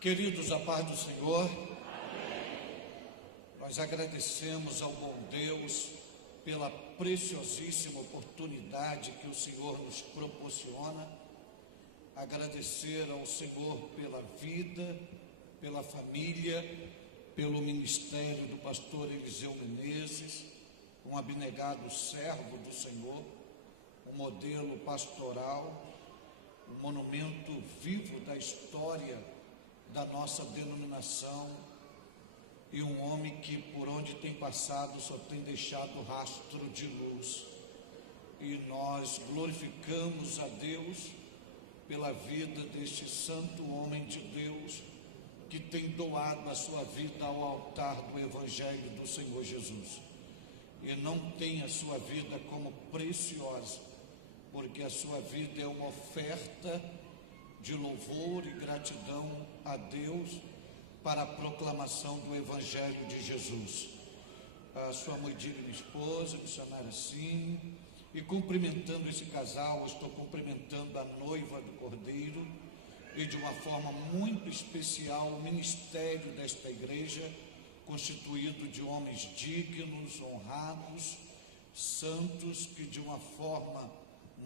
Queridos, a paz do Senhor. Amém. Nós agradecemos ao bom Deus pela preciosíssima oportunidade que o Senhor nos proporciona, agradecer ao Senhor pela vida, pela família, pelo ministério do pastor Eliseu Menezes, um abnegado servo do Senhor, um modelo pastoral, um monumento vivo da história da nossa denominação e um homem que por onde tem passado só tem deixado rastro de luz. E nós glorificamos a Deus pela vida deste santo homem de Deus que tem doado a sua vida ao altar do Evangelho do Senhor Jesus. E não tem a sua vida como preciosa, porque a sua vida é uma oferta de louvor e gratidão a Deus para a proclamação do Evangelho de Jesus. A sua muito digna esposa, missionária Sim, e cumprimentando esse casal, estou cumprimentando a noiva do Cordeiro e de uma forma muito especial o ministério desta igreja, constituído de homens dignos, honrados, santos, que de uma forma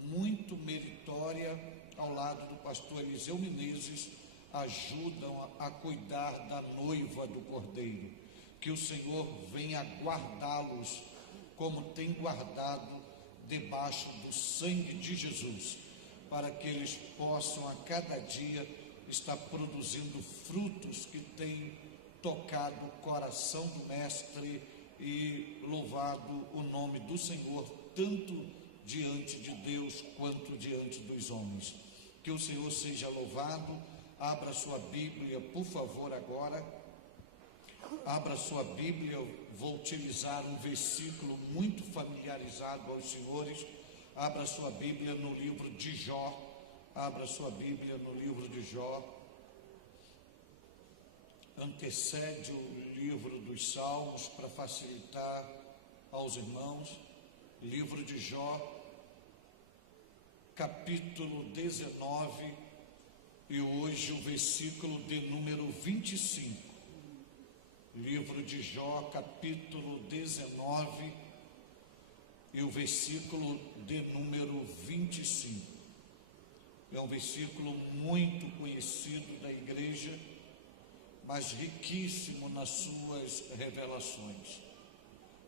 muito meritória, ao lado do pastor Eliseu Menezes, ajudam a cuidar da noiva do Cordeiro. Que o Senhor venha guardá-los como tem guardado debaixo do sangue de Jesus, para que eles possam a cada dia estar produzindo frutos que têm tocado o coração do Mestre e louvado o nome do Senhor, tanto diante de Deus quanto diante dos homens. Que o Senhor seja louvado. Abra sua Bíblia, por favor, agora. Abra sua Bíblia. Eu vou utilizar um versículo muito familiarizado aos senhores. Abra sua Bíblia no livro de Jó. Abra sua Bíblia no livro de Jó. Antecede o livro dos Salmos para facilitar aos irmãos. Livro de Jó, capítulo 19, e hoje o versículo de número 25. Livro de Jó, capítulo 19, e o versículo de número 25. É um versículo muito conhecido da igreja, mas riquíssimo nas suas revelações.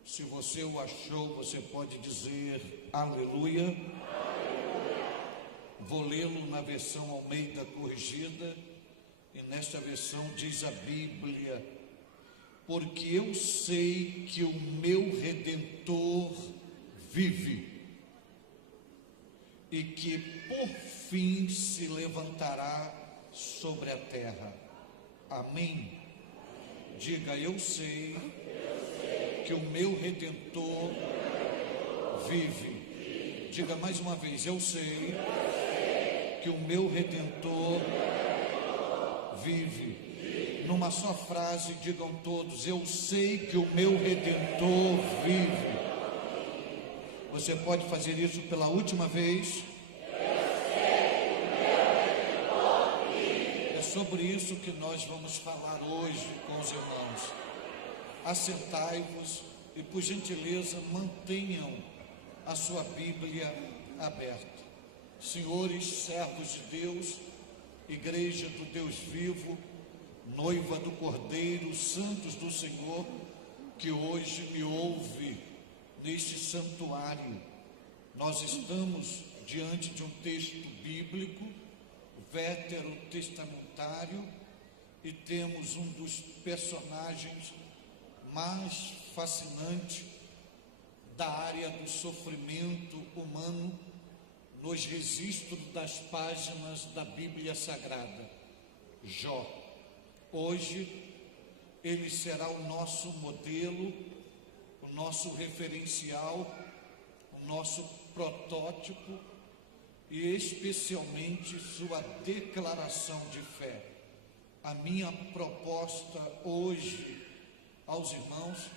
Se você o achou, você pode dizer aleluia. Vou lê-lo na versão Almeida corrigida, e nesta versão diz a Bíblia: porque eu sei que o meu Redentor vive, e que por fim se levantará sobre a terra. Amém? Diga, eu sei que o meu Redentor vive. Diga mais uma vez, eu sei que o meu Redentor vive. Numa só frase, digam todos, eu sei que o meu Redentor vive. Você pode fazer isso pela última vez? É sobre isso que nós vamos falar hoje com os irmãos. Assentai-vos e, por gentileza, mantenham a sua Bíblia aberta. Senhores, servos de Deus, igreja do Deus vivo, noiva do Cordeiro, santos do Senhor, que hoje me ouve neste santuário, nós estamos diante de um texto bíblico, veterotestamentário, e temos um dos personagens mais fascinante da área do sofrimento humano nos registros das páginas da Bíblia Sagrada, Jó. Hoje ele será o nosso modelo, o nosso referencial, o nosso protótipo e especialmente sua declaração de fé. A minha proposta hoje aos irmãos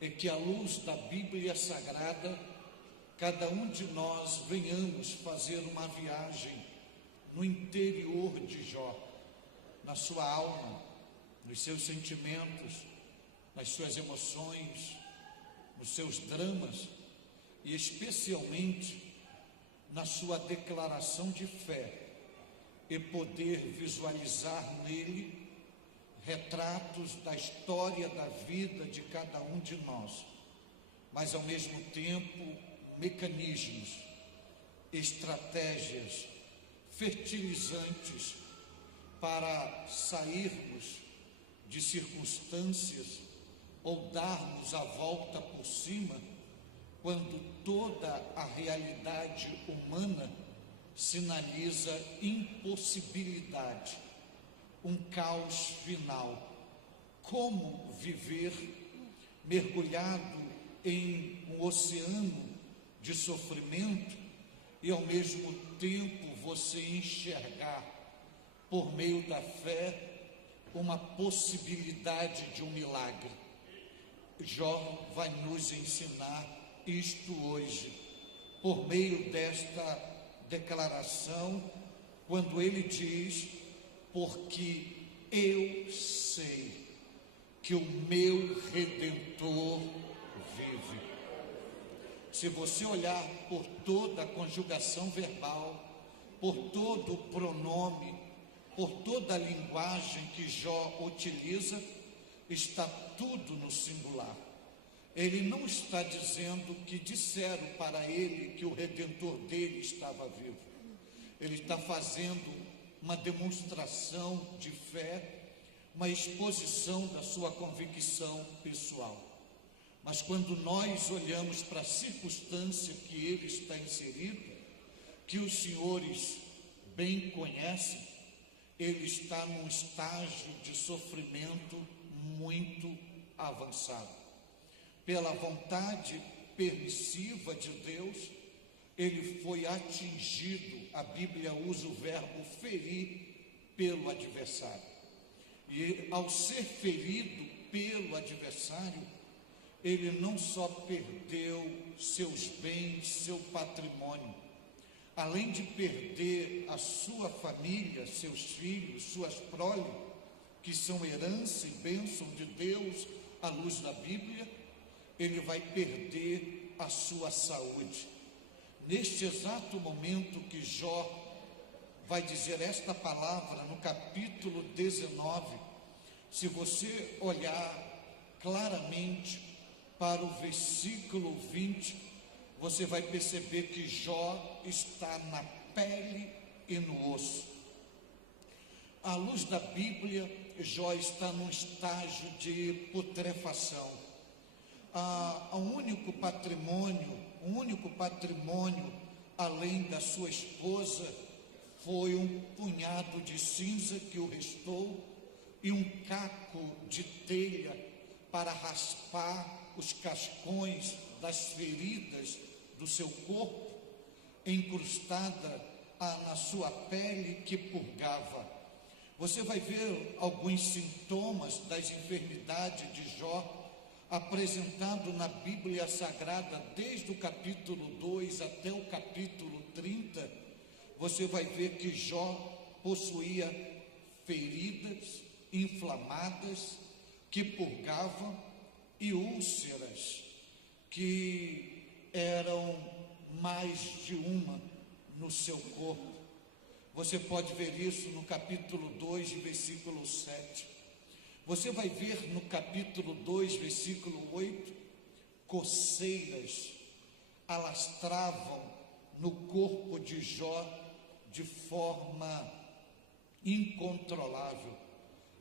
é que, à luz da Bíblia Sagrada, cada um de nós venhamos fazer uma viagem no interior de Jó, na sua alma, nos seus sentimentos, nas suas emoções, nos seus dramas e especialmente na sua declaração de fé, e poder visualizar nele retratos da história da vida de cada um de nós, mas ao mesmo tempo mecanismos, estratégias, fertilizantes para sairmos de circunstâncias ou darmos a volta por cima quando toda a realidade humana sinaliza impossibilidade, um caos final. Como viver mergulhado em um oceano de sofrimento e ao mesmo tempo você enxergar por meio da fé uma possibilidade de um milagre? Jó vai nos ensinar isto hoje, por meio desta declaração, quando ele diz: porque eu sei que o meu Redentor vive. Se você olhar por toda a conjugação verbal, por todo o pronome, por toda a linguagem que Jó utiliza, está tudo no singular. Ele não está dizendo que disseram para ele que o Redentor dele estava vivo. Ele está fazendo uma demonstração de fé, uma exposição da sua convicção pessoal. Mas quando nós olhamos para a circunstância que ele está inserido, que os senhores bem conhecem, ele está num estágio de sofrimento muito avançado. Pela vontade permissiva de Deus, ele foi atingido, a Bíblia usa o verbo ferir, pelo adversário. E ao ser ferido pelo adversário, ele não só perdeu seus bens, seu patrimônio, além de perder a sua família, seus filhos, suas prole, que são herança e bênção de Deus à luz da Bíblia, ele vai perder a sua saúde. Neste exato momento que Jó vai dizer esta palavra no capítulo 19, se você olhar claramente para o versículo 20, você vai perceber que Jó está na pele e no osso. À luz da Bíblia, Jó está num estágio de putrefação. Um único patrimônio, além da sua esposa, foi um punhado de cinza que o restou e um caco de telha para raspar os cascões das feridas do seu corpo, encrustada na sua pele que purgava. Você vai ver alguns sintomas das enfermidades de Jó apresentado na Bíblia Sagrada, desde o capítulo 2 até o capítulo 30, você vai ver que Jó possuía feridas inflamadas que purgavam e úlceras que eram mais de uma no seu corpo. Você pode ver isso no capítulo 2, versículo 7. Você vai ver no capítulo 2, versículo 8, coceiras alastravam no corpo de Jó de forma incontrolável,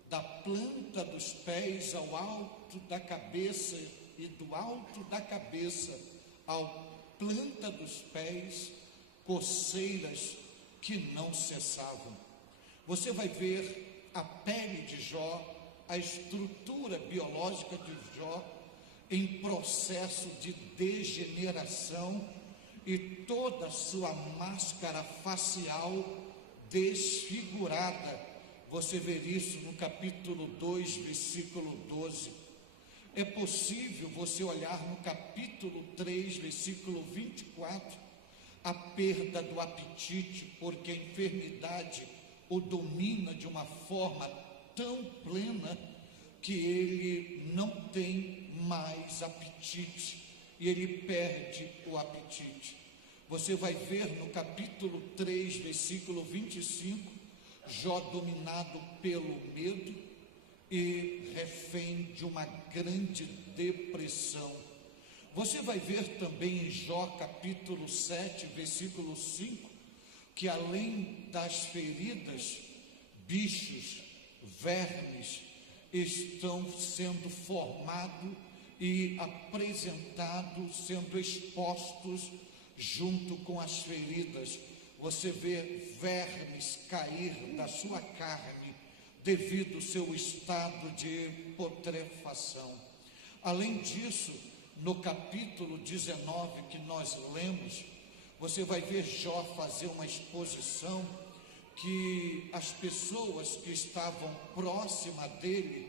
da planta dos pés ao alto da cabeça e do alto da cabeça ao planta dos pés, coceiras que não cessavam. Você vai ver a pele de Jó, a estrutura biológica de Jó em processo de degeneração e toda a sua máscara facial desfigurada. Você vê isso no capítulo 2, versículo 12. É possível você olhar no capítulo 3, versículo 24, a perda do apetite, porque a enfermidade o domina de uma forma tão plena que ele não tem mais apetite e ele perde o apetite. Você vai ver no capítulo 3, versículo 25, Jó dominado pelo medo e refém de uma grande depressão. Você vai ver também em Jó capítulo 7, versículo 5, que além das feridas, bichos, vermes estão sendo formados e apresentados, sendo expostos junto com as feridas. Você vê vermes cair da sua carne devido ao seu estado de putrefação. Além disso, no capítulo 19 que nós lemos, você vai ver Jó fazer uma exposição que as pessoas que estavam próximas dele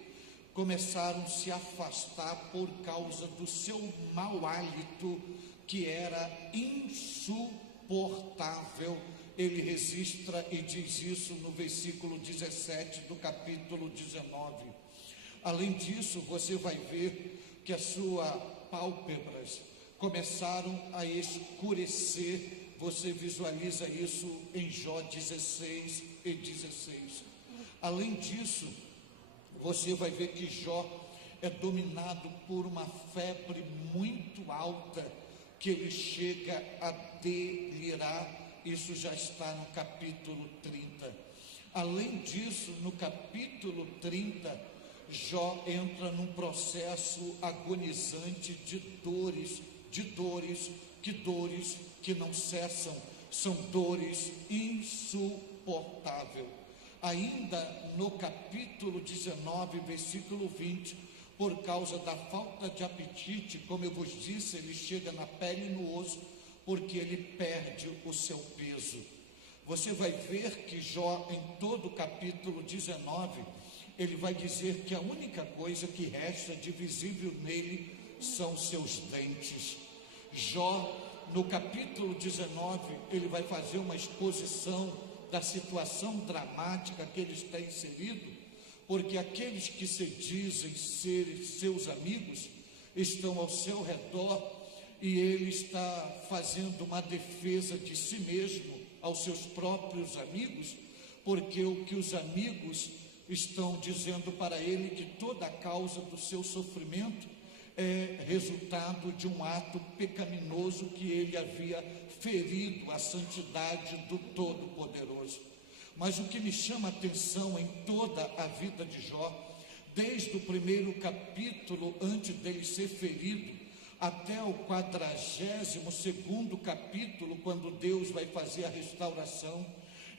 começaram a se afastar por causa do seu mau hálito, que era insuportável. Ele registra e diz isso no versículo 17 do capítulo 19. Além disso, você vai ver que as suas pálpebras começaram a escurecer. Você visualiza isso em Jó 16 e 16. Além disso, você vai ver que Jó é dominado por uma febre muito alta, que ele chega a delirar. Isso já está no capítulo 30. Além disso, no capítulo 30, Jó entra num processo agonizante de dores que não cessam, são dores insuportáveis. Ainda no capítulo 19, versículo 20, por causa da falta de apetite, como eu vos disse, ele chega na pele e no osso, porque ele perde o seu peso. Você vai ver que Jó, em todo o capítulo 19, ele vai dizer que a única coisa que resta de visível nele são seus dentes. Jó, no capítulo 19, ele vai fazer uma exposição da situação dramática que ele está inserido, porque aqueles que se dizem ser seus amigos estão ao seu redor e ele está fazendo uma defesa de si mesmo aos seus próprios amigos, porque o que os amigos estão dizendo para ele que toda a causa do seu sofrimento é resultado de um ato pecaminoso que ele havia ferido a santidade do Todo-Poderoso. Mas o que me chama a atenção em toda a vida de Jó, desde o primeiro capítulo, antes dele ser ferido, até o 42º capítulo, quando Deus vai fazer a restauração,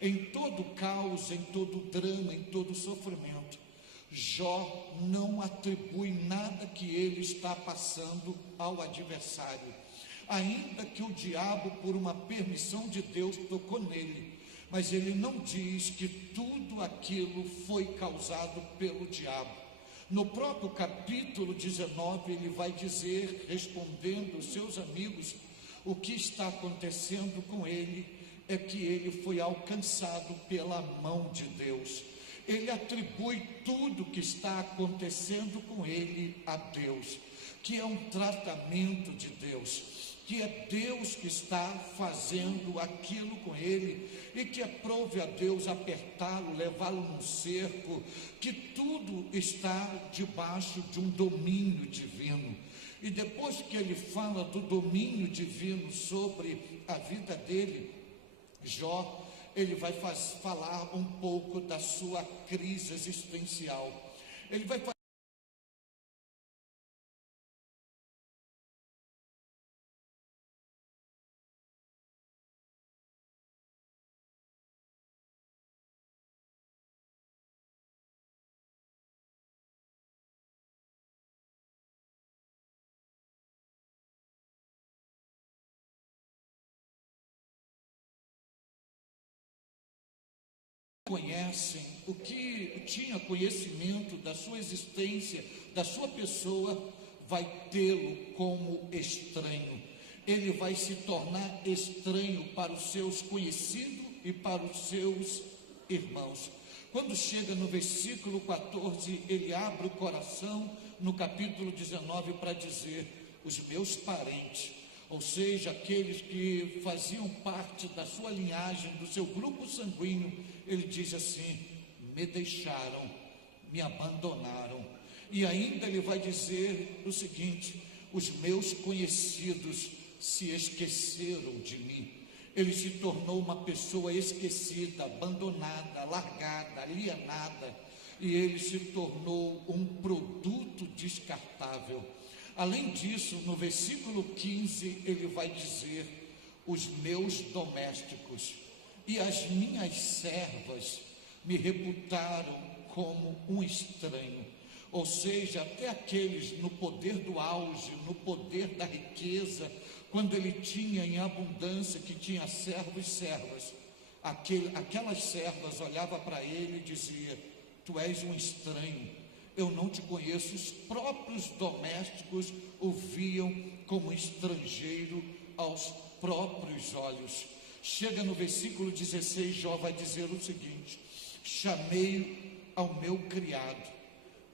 em todo caos, em todo drama, em todo sofrimento, Jó não atribui nada que ele está passando ao adversário, ainda que o diabo, por uma permissão de Deus, tocou nele, mas ele não diz que tudo aquilo foi causado pelo diabo. No próprio capítulo 19, ele vai dizer, respondendo aos seus amigos, o que está acontecendo com ele é que ele foi alcançado pela mão de Deus. Ele atribui tudo que está acontecendo com ele a Deus, que é um tratamento de Deus, que é Deus que está fazendo aquilo com ele, e que aprove a Deus apertá-lo, levá-lo num cerco, que tudo está debaixo de um domínio divino. E depois que ele fala do domínio divino sobre a vida dele, Jó, ele vai falar um pouco da sua crise existencial. Ele vai conhecem, o que tinha conhecimento da sua existência, da sua pessoa, vai tê-lo como estranho. Ele vai se tornar estranho para os seus conhecidos e para os seus irmãos. Quando chega no versículo 14, ele abre o coração no capítulo 19 para dizer: os meus parentes, ou seja, aqueles que faziam parte da sua linhagem, do seu grupo sanguíneo, ele diz assim: me deixaram, me abandonaram. E ainda ele vai dizer o seguinte: os meus conhecidos se esqueceram de mim. Ele se tornou uma pessoa esquecida, abandonada, largada, alienada, e ele se tornou um produto descartável. Além disso, no versículo 15, ele vai dizer: os meus domésticos e as minhas servas me reputaram como um estranho. Ou seja, até aqueles no poder do auge, no poder da riqueza, quando ele tinha em abundância, que tinha servos e servas, aquelas servas olhavam para ele e diziam: tu és um estranho, eu não te conheço. Os próprios domésticos o viam como estrangeiro aos próprios olhos. Chega no versículo 16, Jó vai dizer o seguinte: chamei ao meu criado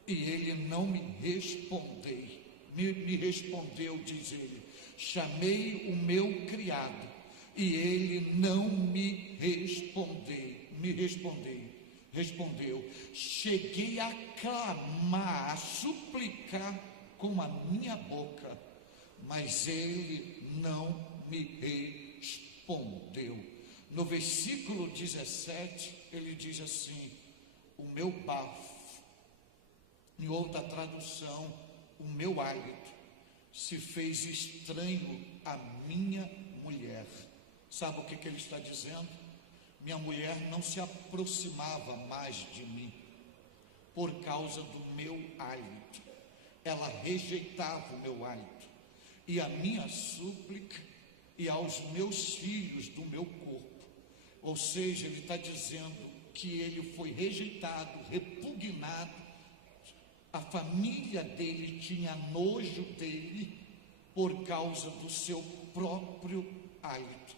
e ele não me respondeu. Me respondeu, diz ele. Chamei o meu criado e ele não me respondeu. Cheguei a clamar, a suplicar com a minha boca, mas ele não me respondeu. No versículo 17, ele diz assim: o meu bafo, em outra tradução, o meu hálito, se fez estranho à minha mulher. Sabe o que ele está dizendo? Minha mulher não se aproximava mais de mim por causa do meu hálito. Ela rejeitava o meu hálito e a minha súplica e aos meus filhos do meu corpo. Ou seja, ele está dizendo que ele foi rejeitado, repugnado. A família dele tinha nojo dele por causa do seu próprio hálito.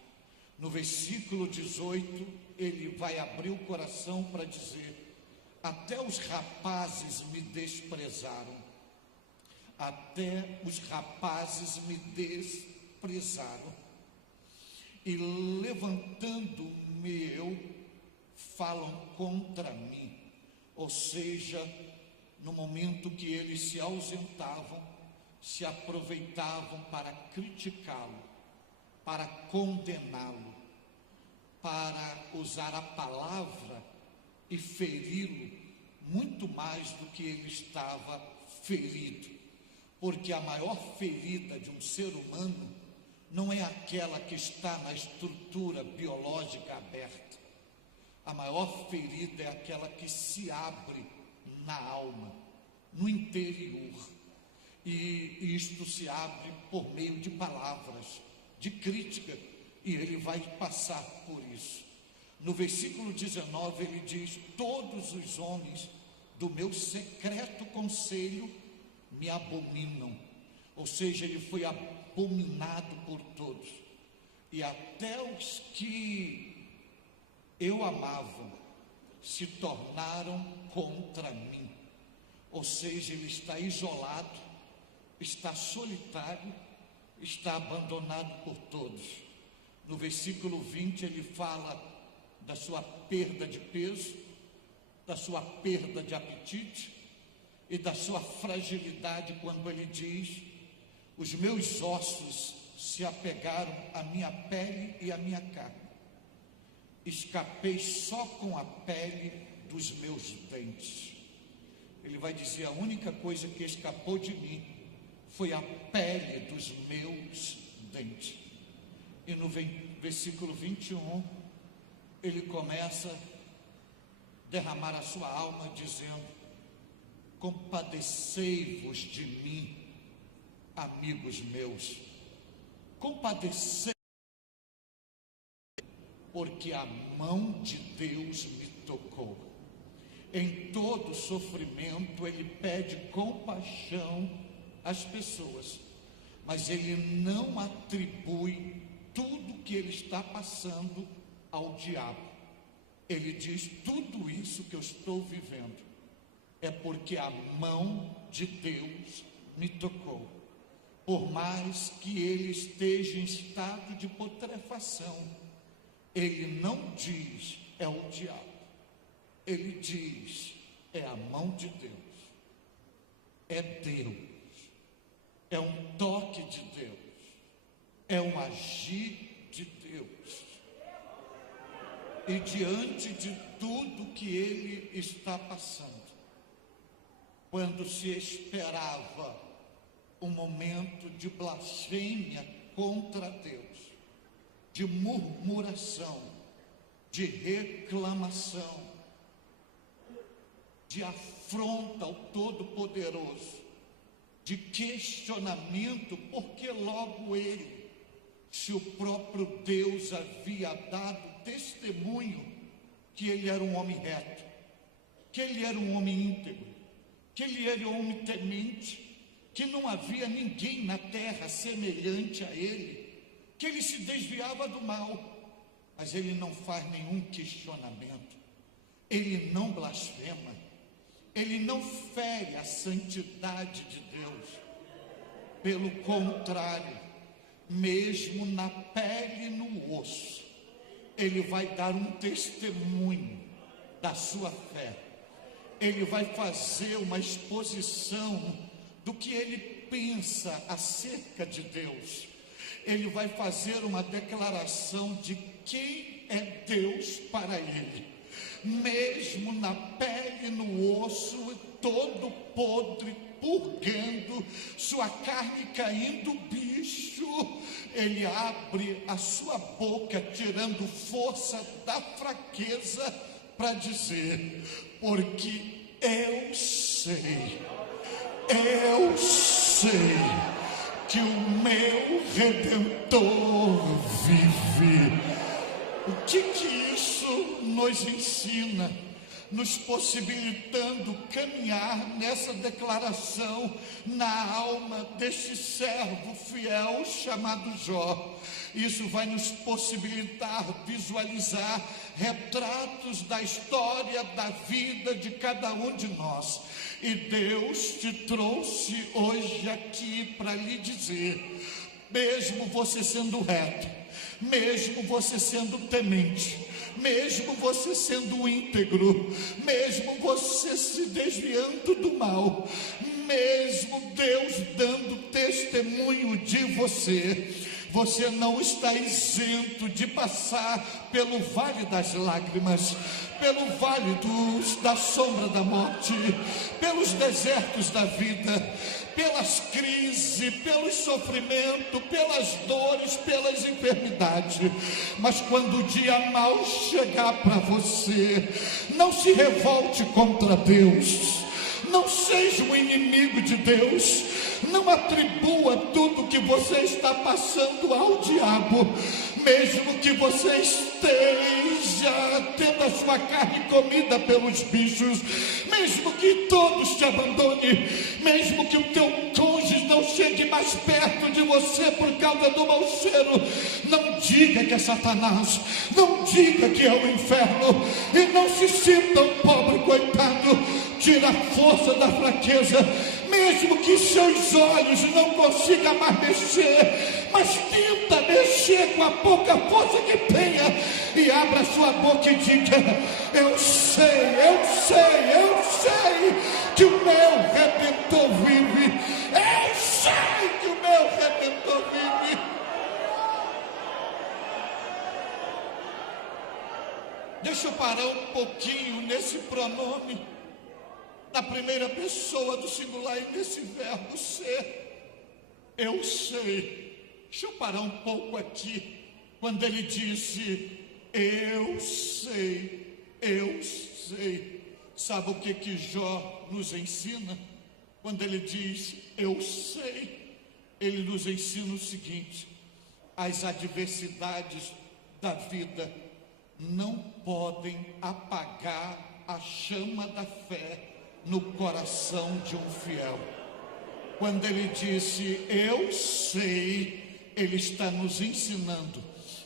No versículo 18, ele vai abrir o coração para dizer: até os rapazes me desprezaram. Até os rapazes me desprezaram. E levantando-me eu, falam contra mim. Ou seja, no momento que eles se ausentavam, se aproveitavam para criticá-lo, para condená-lo, para usar a palavra e feri-lo muito mais do que ele estava ferido. Porque a maior ferida de um ser humano não é aquela que está na estrutura biológica aberta. A maior ferida é aquela que se abre na alma, no interior, e isto se abre por meio de palavras, de crítica, e ele vai passar por isso. No versículo 19 ele diz: todos os homens do meu secreto conselho me abominam. Ou seja, ele foi abominado por todos, e até os que eu amava se tornaram contra mim. Ou seja, ele está isolado, está solitário, está abandonado por todos. No versículo 20 ele fala da sua perda de peso, da sua perda de apetite e da sua fragilidade, quando ele diz: os meus ossos se apegaram à minha pele e à minha carne, escapei só com a pele dos meus dentes. Ele vai dizer: a única coisa que escapou de mim foi a pele dos meus dentes. E no versículo 21, ele começa a derramar a sua alma dizendo: compadecei-vos de mim, amigos meus, compadecei, porque a mão de Deus me tocou. Em todo sofrimento ele pede compaixão às pessoas, mas ele não atribui tudo que ele está passando ao diabo. ele diz: tudo isso que eu estou vivendo é porque a mão de Deus me tocou. Por mais que ele esteja em estado de putrefação, ele não diz é o diabo, ele diz é a mão de Deus, é Deus, é um toque de Deus, é um agir de Deus. E diante de tudo que ele está passando, quando se esperava um momento de blasfêmia contra Deus, de murmuração, de reclamação, de afronta ao Todo-Poderoso, de questionamento, porque logo ele, se o próprio Deus havia dado testemunho que ele era um homem reto, que ele era um homem íntegro, que ele era um homem temente, que não havia ninguém na terra semelhante a ele, que ele se desviava do mal, mas ele não faz nenhum questionamento, ele não blasfema, ele não fere a santidade de Deus. Pelo contrário, mesmo na pele e no osso, ele vai dar um testemunho da sua fé. Ele vai fazer uma exposição do que ele pensa acerca de Deus. Ele vai fazer uma declaração de quem é Deus para ele. Mesmo na pele e no osso, todo podre, purgando, sua carne caindo bicho, ele abre a sua boca, tirando força da fraqueza, para dizer: porque eu sei que o meu Redentor vive. O que isso nos ensina? Nos possibilitando caminhar nessa declaração na alma deste servo fiel chamado Jó. Isso vai nos possibilitar visualizar retratos da história, da vida de cada um de nós. E Deus te trouxe hoje aqui para lhe dizer: mesmo você sendo reto, mesmo você sendo temente, mesmo você sendo íntegro, mesmo você se desviando do mal, mesmo Deus dando testemunho de você, você não está isento de passar pelo vale das lágrimas, pelo vale da sombra da morte, pelos desertos da vida, pelas crises, pelos sofrimentos, pelas dores, pelas enfermidades. Mas quando o dia mau chegar para você, não se revolte contra Deus, não seja um inimigo de Deus, não atribua tudo que você está passando ao diabo. Mesmo que você esteja tendo a sua carne comida pelos bichos, mesmo que todos te abandonem, mesmo que o teu cônjuge não chegue mais perto de você por causa do mau cheiro, não diga que é Satanás, não diga que é o inferno, e não se sinta um pobre coitado. Tira a força da fraqueza, mesmo que seus olhos não consigam mais mexer, mas tenta mexer com a pouca força que tenha, e abra sua boca e diga: eu sei que o meu Redentor vive, eu sei que o meu Redentor vive. Deixa eu parar um pouquinho nesse pronome da primeira pessoa do singular e nesse verbo ser. Eu sei. Deixa eu parar um pouco aqui, quando ele disse: eu sei. Sabe o que Jó nos ensina? Quando ele diz eu sei, ele nos ensina o seguinte: as adversidades da vida não podem apagar a chama da fé no coração de um fiel. Quando ele disse eu sei, ele está nos ensinando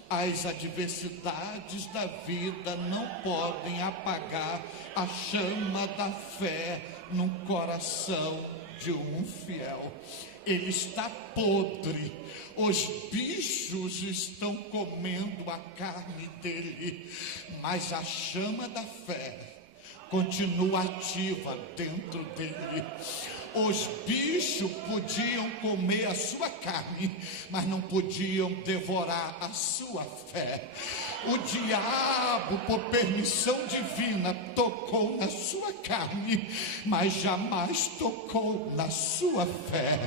As adversidades da vida não podem apagar a chama da fé no coração de um fiel. Ele está podre, os bichos estão comendo a carne dele, mas a chama da fé continua ativa dentro dele. Os bichos podiam comer a sua carne, mas não podiam devorar a sua fé. O diabo, por permissão divina, tocou na sua carne, mas jamais tocou na sua fé.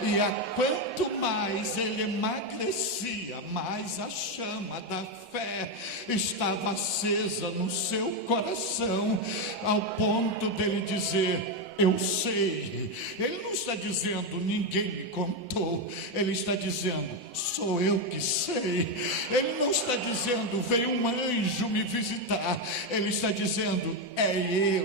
E a quanto mais ele emagrecia, mais a chama da fé estava acesa no seu coração, ao ponto dele dizer: eu sei. Ele não está dizendo ninguém me contou, ele está dizendo sou eu que sei. Ele não está dizendo veio um anjo me visitar, ele está dizendo é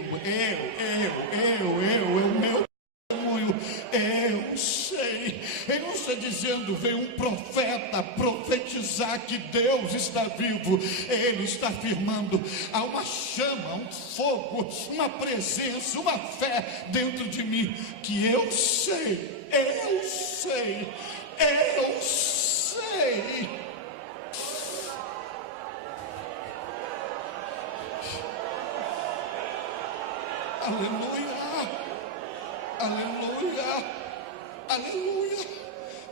o meu testemunho, eu sei. Ele não está dizendo veio um profeta profetizar que Deus está vivo, ele está afirmando há uma chama, um fogo, uma presença, uma fé dentro de mim que eu sei. Aleluia.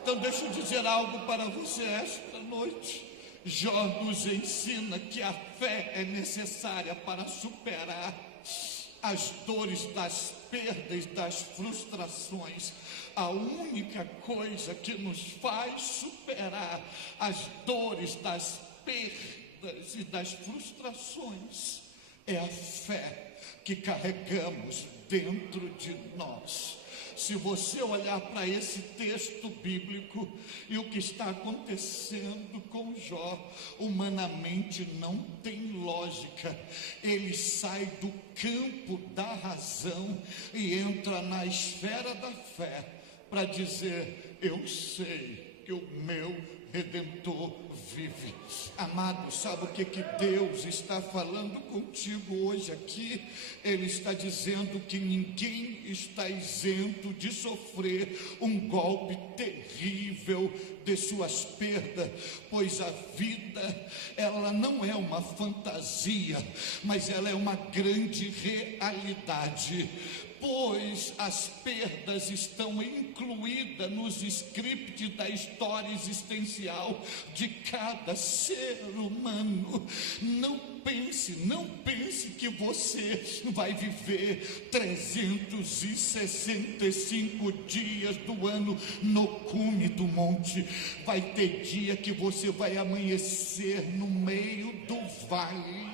Então deixa eu dizer algo para você esta noite. Jó nos ensina que a fé é necessária para superar as dores das perdas, das frustrações. A única coisa que nos faz superar as dores das perdas e das frustrações é a fé que carregamos dentro de nós. Se você olhar para esse texto bíblico e o que está acontecendo com Jó, humanamente não tem lógica. Ele sai do campo da razão e entra na esfera da fé para dizer: eu sei que o meu Redentor vive. Amado, sabe o que Deus está falando contigo hoje aqui? Ele está dizendo que ninguém está isento de sofrer um golpe terrível de suas perdas, pois a vida, ela não é uma fantasia, mas ela é uma grande realidade. Pois as perdas estão incluídas nos scripts da história existencial de cada ser humano. Não pense que você vai viver 365 dias do ano no cume do monte. Vai ter dia que você vai amanhecer no meio do vale.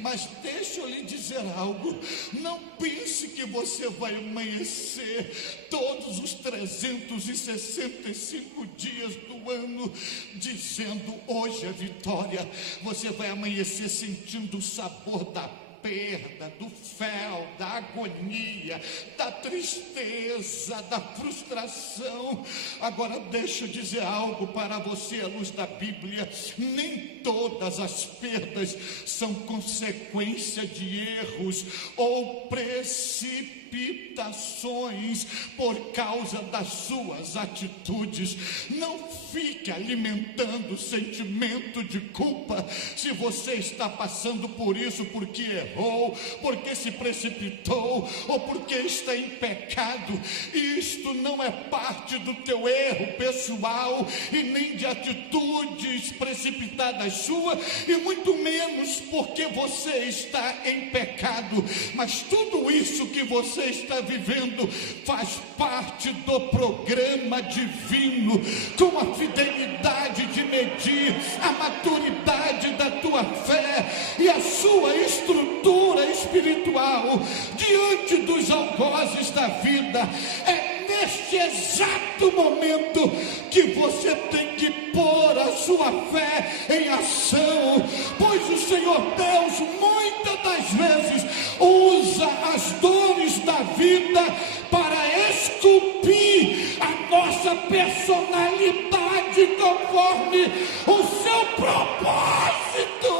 Mas deixa eu lhe dizer algo, não pense que você vai amanhecer todos os 365 dias do ano dizendo hoje é vitória. Você vai amanhecer sentindo o sabor da perda, do fel, da agonia, da tristeza, da frustração. Agora deixa eu dizer algo para você à luz da Bíblia: nem todas as perdas são consequência de erros ou precipitações por causa das suas atitudes. Não fique alimentando sentimento de culpa se você está passando por isso porque errou, porque se precipitou ou porque está em pecado. Isto não é parte do teu erro pessoal e nem de atitudes precipitadas suas, e muito menos porque você está em pecado. Mas tudo isso que você está vivendo faz parte do programa divino, com a fidelidade de medir a maturidade da tua fé e a sua estrutura espiritual diante dos algozes da vida. É neste exato momento que você tem que pôr a sua fé em ação, pois o Senhor Deus muitas das vezes usa as dores da vida para esculpir a nossa personalidade conforme o seu propósito.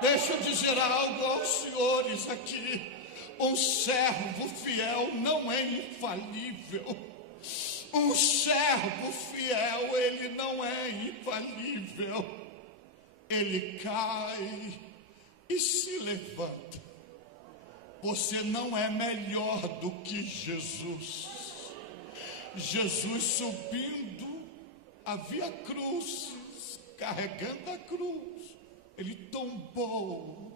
Deixa eu dizer algo aos senhores aqui. Um servo fiel não é infalível. Um servo fiel, ele não é infalível. Ele cai e se levanta. Você não é melhor do que Jesus. Jesus subindo a Via Crucis, carregando a cruz, ele tombou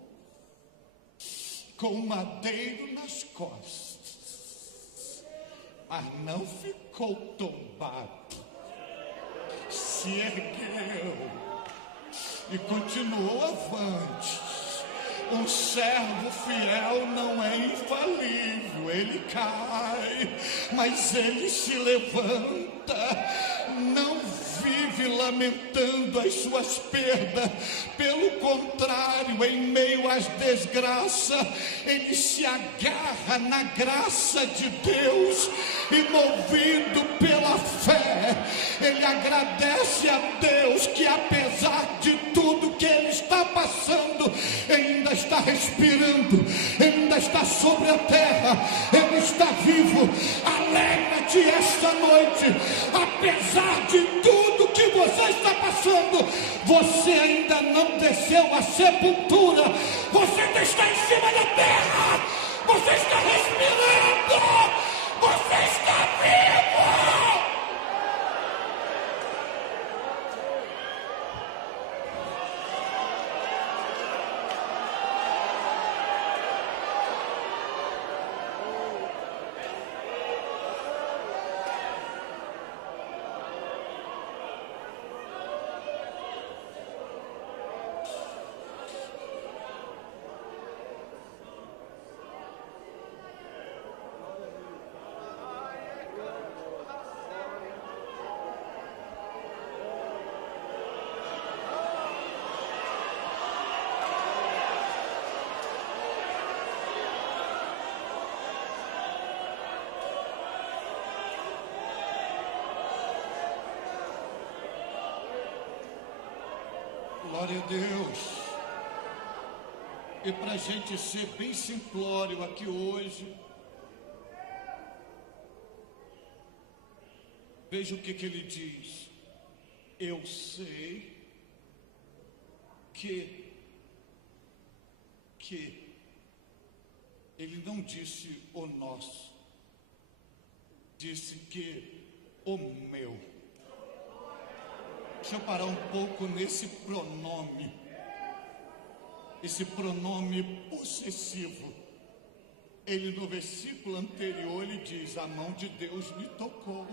com o madeiro nas costas, mas não ficou tombado, se ergueu e continuou avante. Um servo fiel não é infalível, ele cai, mas ele se levanta, não vive lamentando as suas perdas, pelo contrário, em meio às desgraças, ele se agarra na graça de Deus e, movido pela fé, ele agradece a Deus que, apesar de tudo que ele está passando, ele ainda está respirando, ele ainda está sobre a terra, ele está vivo. Alegra-te esta noite, apesar de tudo que você está passando, você ainda não desceu à sepultura, você ainda está em cima da terra, você está respirando, você está vivo. Glória a Deus. E para a gente ser bem simplório aqui hoje, veja o que ele diz. Eu sei que ele não disse o nosso, disse que o meu. Deixa eu parar um pouco nesse pronome, esse pronome possessivo. Ele, no versículo anterior, ele diz: a mão de Deus me tocou.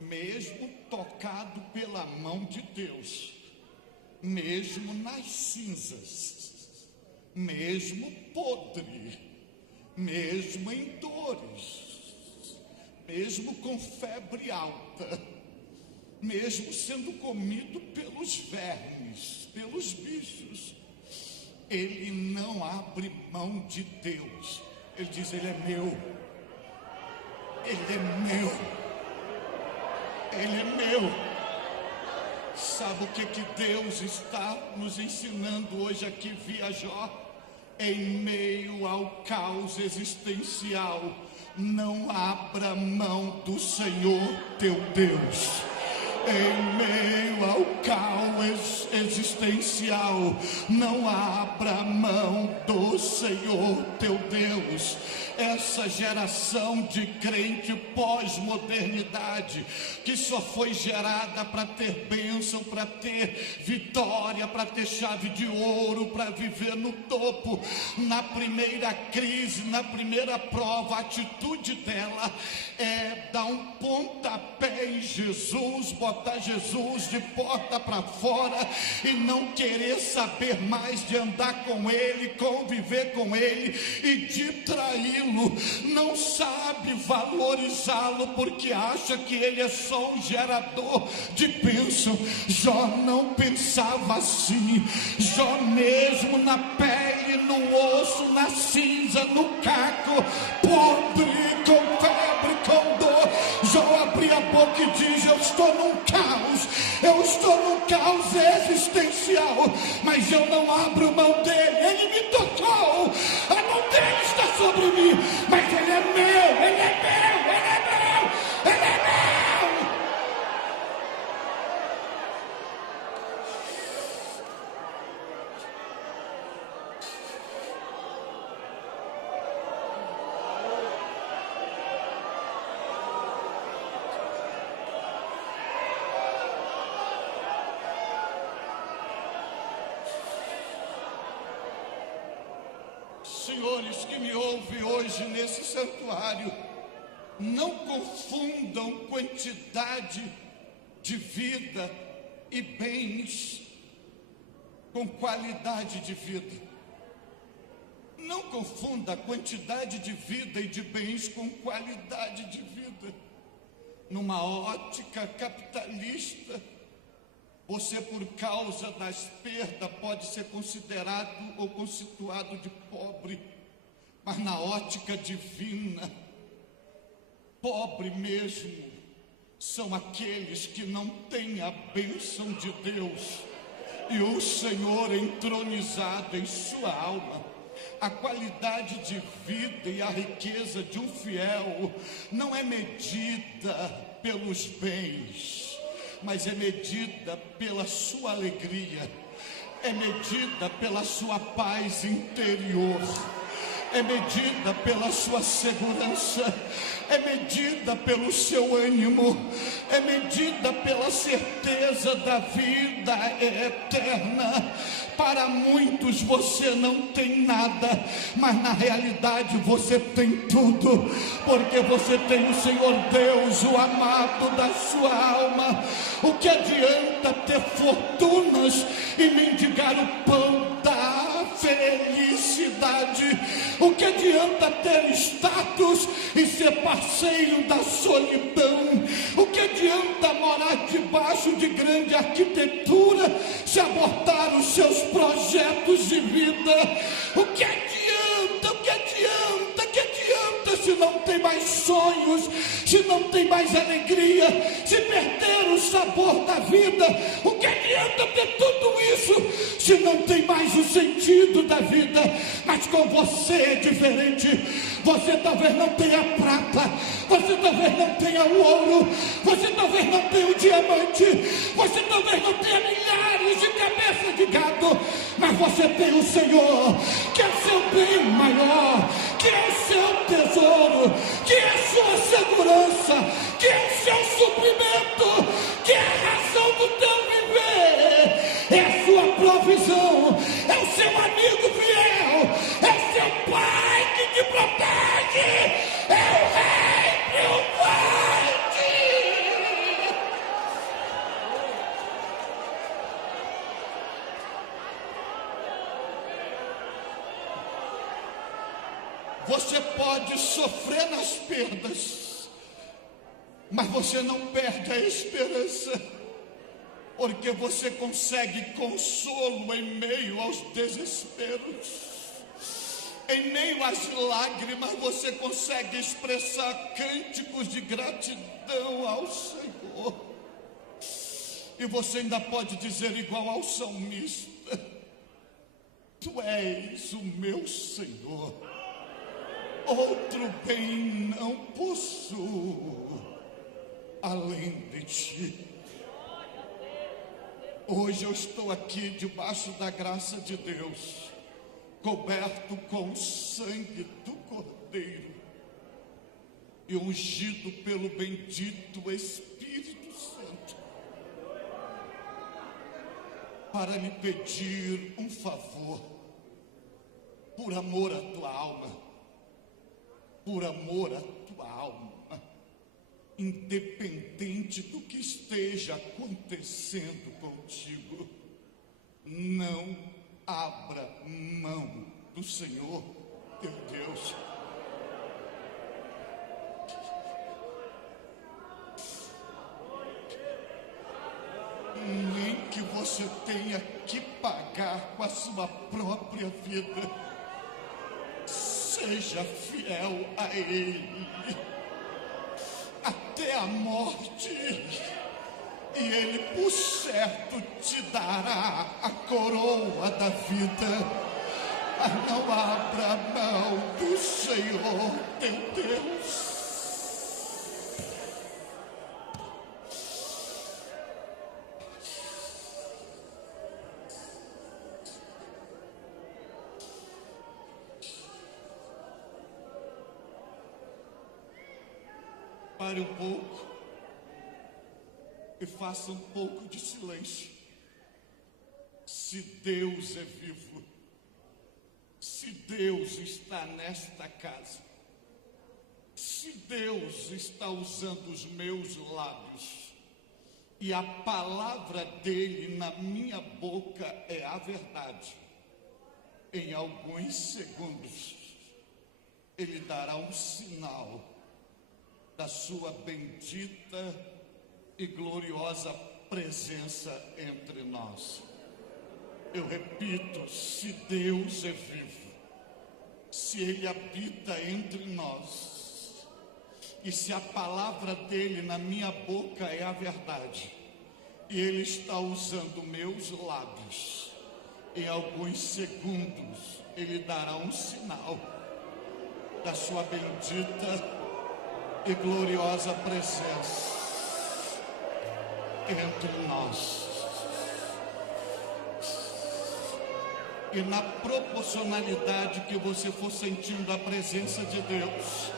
Mesmo tocado pela mão de Deus, mesmo nas cinzas, mesmo podre, mesmo em dores, mesmo com febre alta, mesmo sendo comido pelos vermes, pelos bichos, ele não abre mão de Deus. Ele diz: ele é meu, ele é meu, ele é meu. Sabe o que Deus está nos ensinando hoje aqui via Jó? Em meio ao caos existencial, não abra mão do Senhor teu Deus. Em meio ao caos existencial, não abra mão do Senhor teu Deus. Essa geração de crente pós-modernidade, que só foi gerada para ter bênção, para ter vitória, para ter chave de ouro, para viver no topo, na primeira crise, na primeira prova, a atitude dela é dar um pontapé em Jesus, botar Jesus de porta para fora e não querer saber mais de andar com Ele, conviver com Ele e de traí-lo. Não sabe valorizá-lo porque acha que Ele é só um gerador de bênção. Jó não pensava assim. Jó, mesmo na pele, no osso, na cinza, no caco, podre, com febre, com dor, Jó abria a boca e diz: mas eu não abro mão dele. Ele me tocou, a mão dele está sobre mim, mas ele é meu, ele é meu, ele é meu, ele é meu. Senhores que me ouvem hoje nesse santuário, não confundam quantidade de vida e bens com qualidade de vida. Não confunda a quantidade de vida e de bens com qualidade de vida. Numa ótica capitalista, você, por causa das perdas, pode ser considerado ou constituído de pobre, mas na ótica divina, pobre mesmo são aqueles que não têm a bênção de Deus e o Senhor entronizado em sua alma. A qualidade de vida e a riqueza de um fiel não é medida pelos bens, mas é medida pela sua alegria, é medida pela sua paz interior, é medida pela sua segurança, é medida pelo seu ânimo, é medida pela certeza da vida eterna. Para muitos você não tem nada, mas na realidade você tem tudo, porque você tem o Senhor Deus, o amado da sua alma. O que adianta ter fortunas e mendigar o pão da felicidade? O que adianta ter status e ser parceiro da solidão? O que adianta morar debaixo de grande arquitetura se abortar os seus projetos de vida? O que adianta? O que adianta? O que adianta se não tem mais sonhos, se não tem mais alegria, se perder o sabor da vida? O que adianta ter tudo isso se não tem mais o sentido da vida? Mas com você é diferente. Você talvez não tenha prata, você talvez não tenha o ouro, você talvez não tenha o diamante, você talvez não tenha milhares de cabeças de gado, mas você tem o Senhor, que é seu bem maior, que é o seu tesouro, que é a sua segurança, que é o seu suprimento, que é a razão do teu viver, é a sua provisão, é o seu amigo fiel, é o seu pai que te protege, é o rei triunfante. Você pode sofrer nas perdas, mas você não perde a esperança, porque você consegue consolo em meio aos desesperos. Em meio às lágrimas, você consegue expressar cânticos de gratidão ao Senhor. E você ainda pode dizer igual ao salmista: Tu és o meu Senhor, outro bem não possuo além de ti. Hoje eu estou aqui debaixo da graça de Deus, coberto com o sangue do Cordeiro e ungido pelo bendito Espírito Santo, para lhe pedir um favor, por amor à tua alma, por amor à tua alma, independente do que esteja acontecendo contigo, não abra mão do Senhor teu Deus. Nem que você tenha que pagar com a sua própria vida, seja fiel a Ele até a morte, e Ele por certo te dará a coroa da vida. Mas não abra mão do Senhor teu Deus. Pare um pouco e faça um pouco de silêncio. Se Deus é vivo, se Deus está nesta casa, se Deus está usando os meus lábios e a palavra dele na minha boca é a verdade, em alguns segundos ele dará um sinal da sua bendita e gloriosa presença entre nós. Eu repito, se Deus é vivo, se Ele habita entre nós, e se a palavra dele na minha boca é a verdade, e Ele está usando meus lábios, em alguns segundos Ele dará um sinal da sua bendita e gloriosa presença entre nós. E na proporcionalidade que você for sentindo a presença de Deus,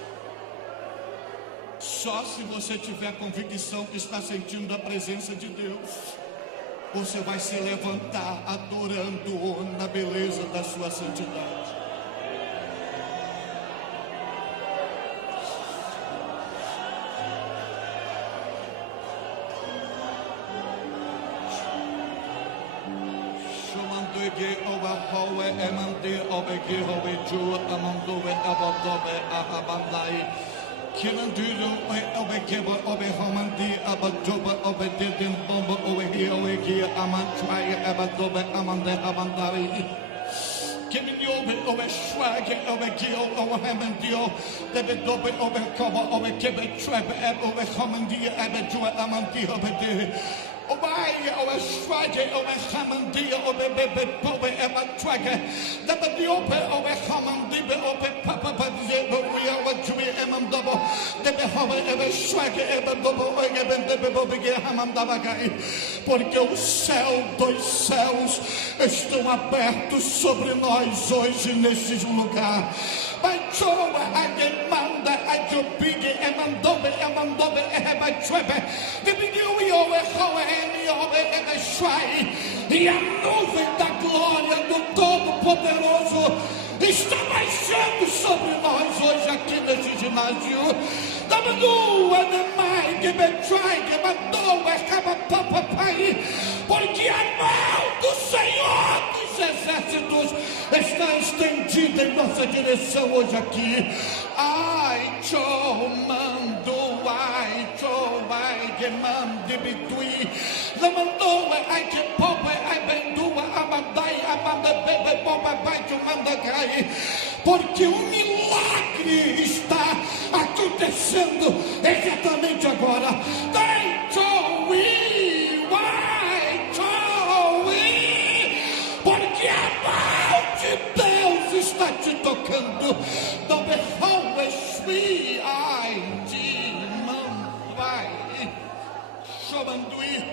só se você tiver convicção que está sentindo a presença de Deus, você vai se levantar adorando-o na beleza da sua santidade. Porque o céu dos céus estão abertos sobre nós hoje nesse lugar. A demanda, a jopig, a mandobe, e a nuvem da glória do Todo-Poderoso está baixando sobre nós hoje aqui nesse ginásio. Porque a mão do Senhor dos Exércitos está estendida em nossa direção hoje aqui. Ai, chomando, ai, chomai, que mande bitui, lamandou, ai, que pobre, ai, bendua, amadai, amandabebe, pobre, vai, chumandagai. Porque um milagre está acontecendo exatamente agora. Porque a mão de Deus está te tocando. Ai, de mão, vai, chobandui.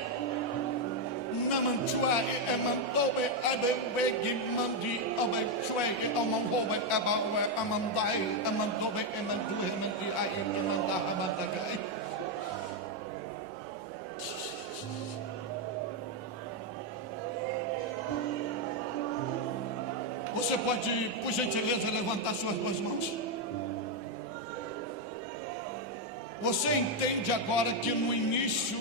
Namantua e mandobe abewegi mandi abechwege amandobe abawe amandai amandobe emandue mandi ai emanda amandagai. Você pode, por gentileza, levantar suas duas mãos. Você entende agora que no início,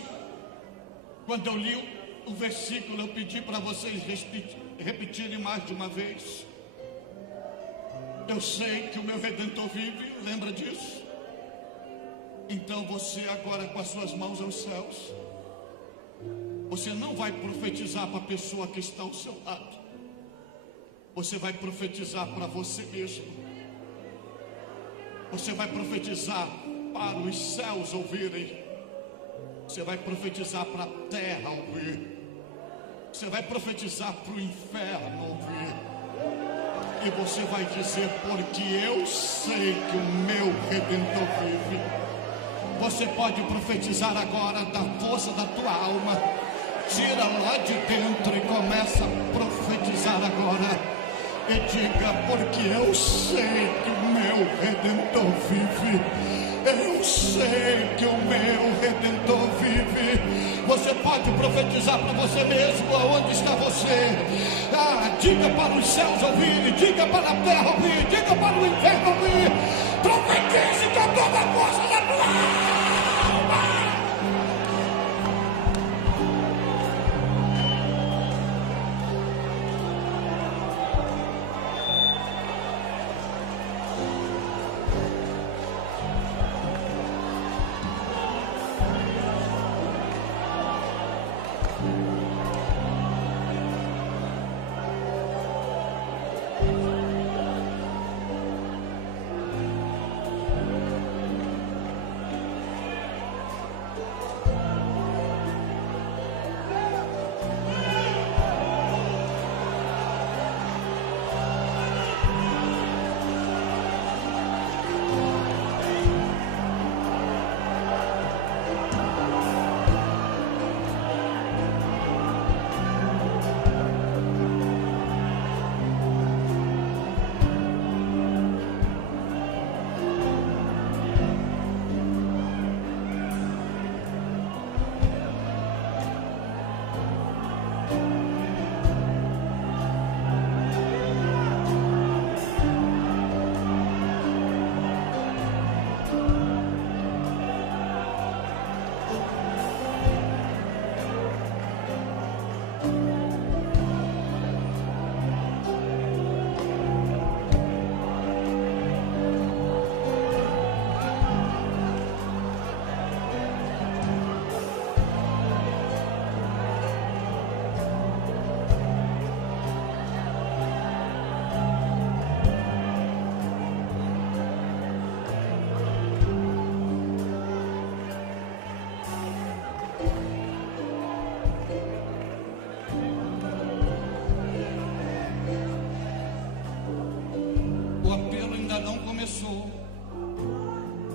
quando eu li o versículo, eu pedi para vocês repetirem mais de uma vez. Eu sei que o meu Redentor vive, lembra disso? Então você agora com as suas mãos aos céus, você não vai profetizar para a pessoa que está ao seu lado, você vai profetizar para você mesmo. Você vai profetizar para os céus ouvirem. Você vai profetizar para a terra ouvir. Você vai profetizar para o inferno ouvir. E você vai dizer: porque eu sei que o meu Redentor vive. Você pode profetizar agora da força da tua alma. Tira lá de dentro e começa a profetizar agora. E diga: porque eu sei que o meu Redentor vive. Eu sei que o meu Redentor vive. Você pode profetizar para você mesmo, aonde está você. Diga para os céus ouvir, diga para a terra ouvir, diga para o inferno ouvir. Profetize com toda a força da tua alma.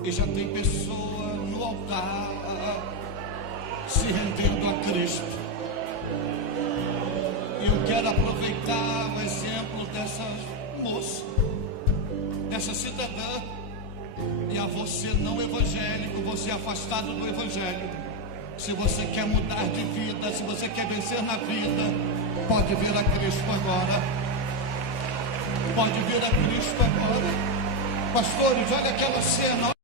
E já tem pessoa no altar se rendendo a Cristo. E eu quero aproveitar o exemplo dessa moça, dessa cidadã, e a você não evangélico, você afastado do evangelho. Se você quer mudar de vida, se você quer vencer na vida, pode vir a Cristo agora. Pode vir a Cristo agora. Pastores, olha aquela cena.